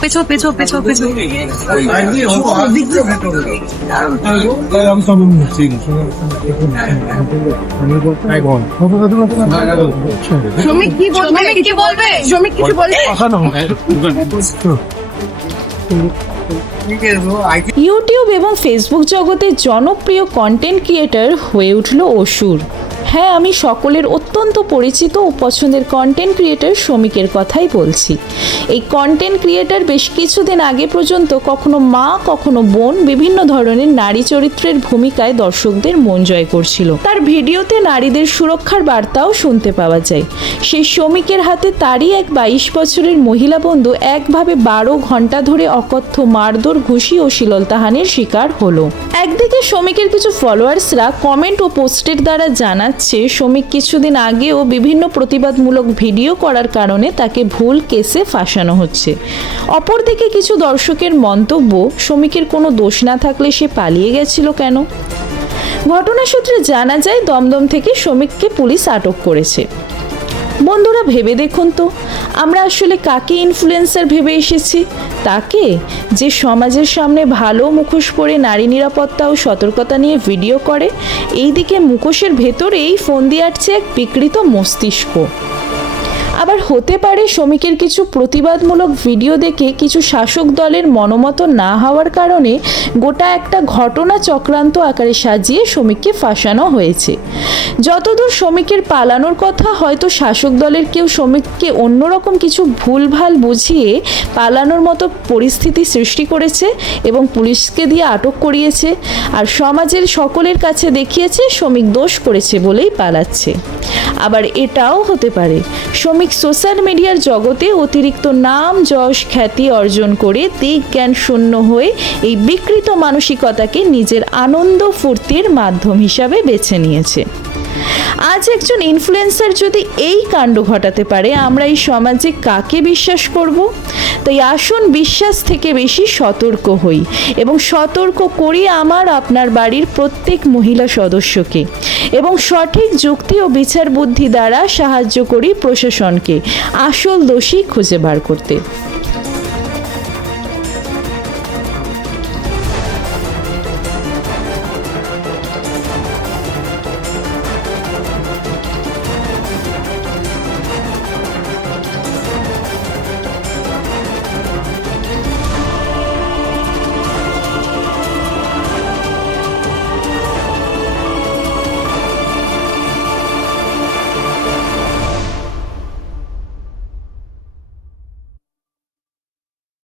পেছো পেছো পেছো পেছো শ্রমিক কি বলবে? কি বলবে শ্রমিক? কিছু বলবে? ইউটিউব এবং ফেসবুক জগতের জনপ্রিয় কন্টেন্ট ক্রিয়েটর হয়ে উঠল অসুর। হ্যাঁ, আমি সকলের অত্যন্ত পরিচিত ও পছন্দের কন্টেন্ট ক্রিয়েটর শ্রমিকের কথাই বলছি। এই কন্টেন্ট ক্রিয়েটর বেশ কিছুদিন আগে পর্যন্ত কখনো মা কখনো বোন বিভিন্ন ধরনের নারী চরিত্রের ভূমিকায় দর্শকদের মন জয় করছিল। তার ভিডিওতে নারীদের সুরক্ষার বার্তাও শুনতে পাওয়া যায়। সেই শ্রমিকের হাতে তারই এক 22 বছরের মহিলা বন্ধু একভাবে 12 ঘন্টা ধরে অকথ্য মারধর, ঘুষি ও শ্লীলতাহানির শিকার হলো। একদিকে শ্রমিকের কিছু ফলোয়ার্সরা কমেন্ট ও পোস্টের দ্বারা জানাচ্ছে শ্রমিক কিছুদিন আগেও বিভিন্ন প্রতিবাদমূলক ভিডিও করার কারণে তাকে ভুল কেসে ফাঁসানো হচ্ছে। অপরদিকে কিছু দর্শকের মন্তব্য, শ্রমিকের কোনো দোষ না থাকলে সে পালিয়ে গেছিল কেন? ঘটনা সূত্রে জানা যায় দমদম থেকে শ্রমিককে পুলিশ আটক করেছে। বন্ধুরা, ভেবে দেখুন তো, আমরা আসলে কাকে ইনফ্লুয়েন্সার ভেবে এসেছি? তাকে যে সমাজের সামনে ভালো মুখোশ পরে নারী নিরাপত্তা ও সতর্কতা নিয়ে ভিডিও করে, এইদিকে মুখোশের ভেতরেই ফোন দিয়ে আসছে এক বিকৃত মস্তিষ্ক। আবার হতে পারে শ্রমিকের কিছু প্রতিবাদমূলক ভিডিও দেখে কিছু শাসক দলের মনোমত না হওয়ার কারণে গোটা একটা ঘটনা চক্রান্ত আকারে সাজিয়ে শ্রমিককে ফাঁসানো হয়েছে। যতদূর শ্রমিকের পালানোর কথা, হয়তো শাসক দলের কেউ শ্রমিককে অন্যরকম কিছু ভুলভাল বুঝিয়ে পালানোর মতো পরিস্থিতি সৃষ্টি করেছে এবং পুলিশকে দিয়ে আটক করিয়েছে, আর সমাজের সকলের কাছে দেখিয়েছে শ্রমিক দোষ করেছে বলেই পালাচ্ছে। আবার এটাও হতে পারে শ্রমিক সোশ্যাল মিডিয়ার জগতে অতিরিক্ত নাম, যশ, খ্যাতি অর্জন করে দিক জ্ঞান শূন্য হয়ে এই বিকৃত মানসিকতাকে নিজের আনন্দ ফুর্তির মাধ্যম হিসাবে বেছে নিয়েছে। আজ একজন ইনফ্লুয়েন্সার যদি এই কাণ্ড ঘটাতে পারে, আমরা এই সমাজে কাকে বিশ্বাস করব? তাই আসুন বিশ্বাস থেকে বেশি সতর্ক হই এবং সতর্ক করি আমার আপনার বাড়ির প্রত্যেক মহিলা সদস্যকে, এবং সঠিক যুক্তি ও বিচার বুদ্ধি দ্বারা সাহায্য করি প্রশাসনকে আসল দোষী খুঁজে বার করতে।